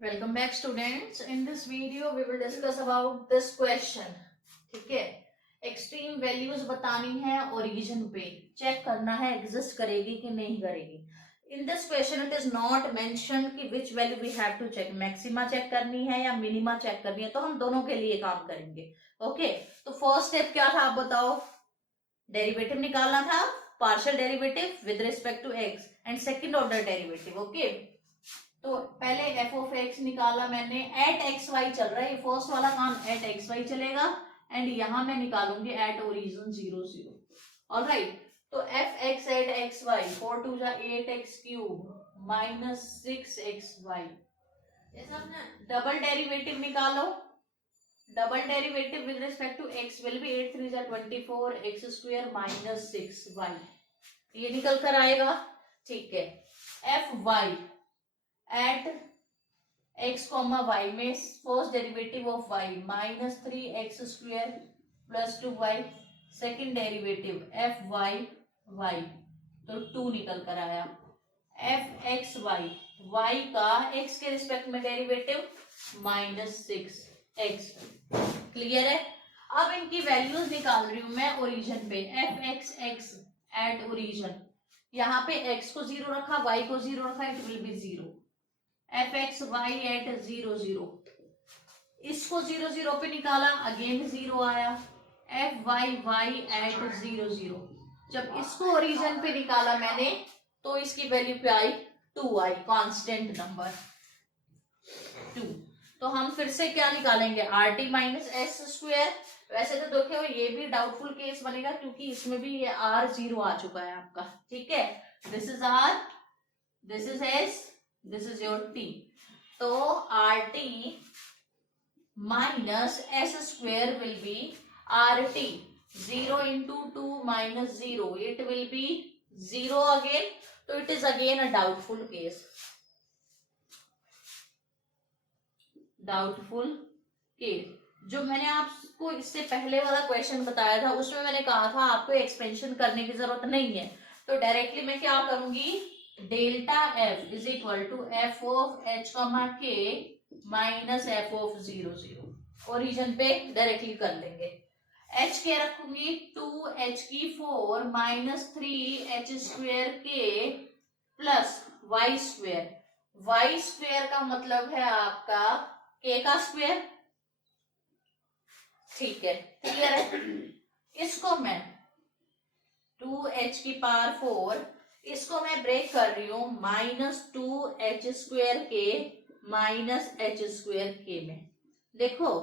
Welcome back students. In this video we will discuss about this question. ठीक है, extreme values बतानी है origin पे, चेक करना है एग्जिस्ट करेगी कि नहीं करेगी. In this question it is not mention कि which value we have to check, maxima check करनी है या मिनिमा चेक करनी है, तो हम दोनों के लिए काम करेंगे. ओके, तो फर्स्ट स्टेप क्या था आप बताओ. डेरिवेटिव निकालना था, partial derivative with respect to X and second order derivative. Okay, तो पहले एफ ऑफ एक्स निकाला मैंने, एट एक्स वाई चल रहा है, फर्स्ट वाला काम एट एक्स वाई चलेगा एंड यहां मैं निकालूंगी एट ओरिजिन 0 0. ऑलराइट, तो f x at x y, 4 2 जा 8 x cube minus 6 x y. Double derivative निकालो. Double derivative with respect to x will be 8 3 जा 24 एक्स स्क्वायर माइनस 6 वाई. ये निकल कर आएगा. ठीक है, f y at x comma y में first derivative of y minus 3 x square plus 2 y. Second derivative f y y, तो 2 निकल कर आया. एफ एक्स वाई, वाई का एक्स के रिस्पेक्ट में डेरिवेटिव माइनस 6 एक्स. क्लियर है. अब इनकी वैल्यूज निकाल रही हूं मैं ओरिजिन पे. F x x at origin, यहाँ पे x को 0 रखा, y को 0 रखा, it will be 0. F x Y at 0 0, इसको 0 0 पे निकाला, अगेन 0 आया. एफ वाई वाई एट 0 0, जब इसको ओरिजिन पे निकाला मैंने तो इसकी वैल्यू पे आई 2 आई, कांस्टेंट नंबर 2. तो हम फिर से क्या निकालेंगे, are T minus S square. वैसे तो देखो ये भी डाउटफुल केस बनेगा क्योंकि इसमें भी ये आर 0 आ चुका है आपका. ठीक है, this is R, this is S, this is your T. तो R T minus S square will be R T. 0 into 2 minus 0, it will be 0 again. तो it is again a doubtful case. Doubtful case. जो मैंने आपको इससे पहले वाला question बताया था उसमें मैंने कहा था आपको एक्सपेंशन करने की जरूरत नहीं है, तो डायरेक्टली मैं क्या करूंगी, delta F is equal to F of H comma K minus F of 0 0. Origin पे डायरेक्टली कर लेंगे. एच के रखूंगी 2 एच की 4 माइनस 3 एच स्क्वेयर के plus Y square. Y square का मतलब है आपका के का स्क्वेयर. ठीक है, क्लियर है. इसको मैं 2h की पावर 4, इसको मैं ब्रेक कर रही हूं माइनस 2h स्क्वेयर के माइनस एच स्क्वेयर के में. देखो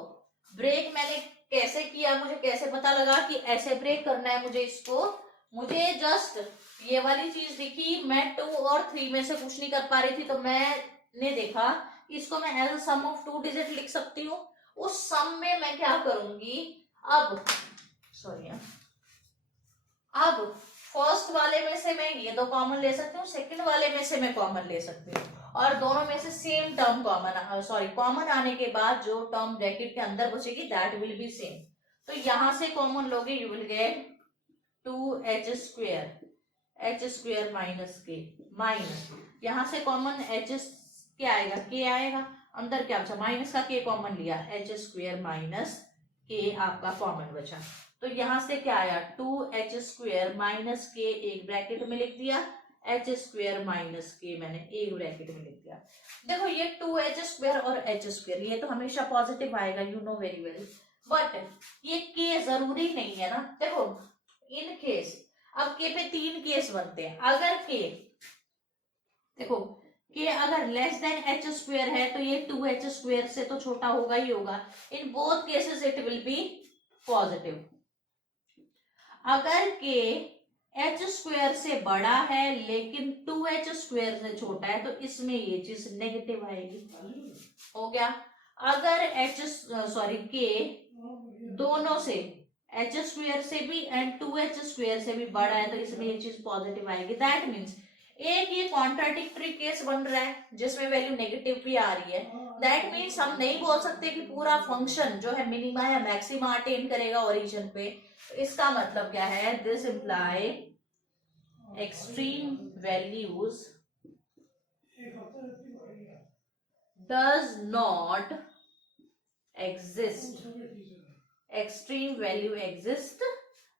ब्रेक मैंने कैसे किया, मुझे कैसे पता लगा कि ऐसे ब्रेक करना है मुझे इसको. मुझे जस्ट ये वाली चीज दिखी, मैं 2 और 3 में से कुछ नहीं कर पा रही थी, तो मैंने देखा इसको मैं as a sum of 2 digit लिख सकती हूँ. उस सम में मैं क्या करूंगी, अब सॉरी, अब फर्स्ट वाले में से मैं ये दो कॉमन ले सकती हूँ, सेकंड वाले में से मैं कॉमन ले सकती हूँ, और दोनों में से same term common, sorry common आने के बाद जो टर्म ब्रैकेट के अंदर बचेगी दैट विल बी सेम. तो यहां से कॉमन लोगे, you will get 2h square minus के माइनस, यहां से कॉमन एच क्या आएगा, के आएगा, अंदर क्या बचा, माइनस का के कॉमन लिया, एच स्क्वेयर माइनस के आपका कॉमन बचा. तो यहां से क्या आया, 2h स्क्वेयर माइनस के एक ब्रैकेट में लिख दिया, एच स्क्वेयर माइनस के मैंने एक ब्रैकेट में लिख दिया. देखो ये 2h स्क्वेयर और h स्क्वेयर ये तो हमेशा पॉजिटिव आएगा, you know very well, but ये के जरूरी नहीं है ना. देखो इन केस, अब के पे 3 केस बनते हैं. अगर के, देखो कि अगर लेस देन एच स्क्वेयर है तो ये 2h स्क्वेयर से तो छोटा होगा ही होगा. In both cases it will B positive. अगर के एच स्क्वेयर से बड़ा है लेकिन 2h स्क्वेयर से छोटा है तो इसमें ये चीज नेगेटिव आएगी. हो गया. अगर एच सॉरी के दोनों से एच स्क्वेयर से भी एंड 2h स्क्वेयर से भी बड़ा है तो इसमें ये चीज पॉजिटिव आएगी. दैट मीन्स एक ये कॉन्ट्राडिक्टरी केस बन रहा है जिसमें वैल्यू नेगेटिव भी आ रही है. दैट मीन्स हम नहीं बोल सकते कि पूरा फंक्शन जो है मिनिमा या मैक्सिमा अटेन करेगा ओरिजिन पे. इसका मतलब क्या है, this imply extreme values does not exist, extreme value exist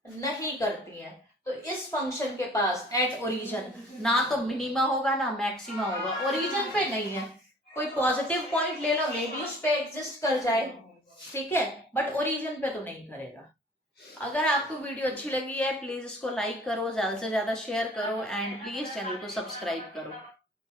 नहीं करती है। तो इस फंक्शन के पास एट ओरिजिन ना तो मिनिमा होगा ना मैक्सिमा होगा, ओरिजिन पे नहीं है। कोई पॉजिटिव पॉइंट ले लो, मे बी उस पे एग्जिस्ट कर जाए, ठीक है, बट ओरिजिन पे तो नहीं करेगा। अगर आपको वीडियो अच्छी लगी है प्लीज इसको लाइक करो, ज्यादा से ज्यादा शेयर करो एंड प्लीज चैनल को सब्सक्राइब करो।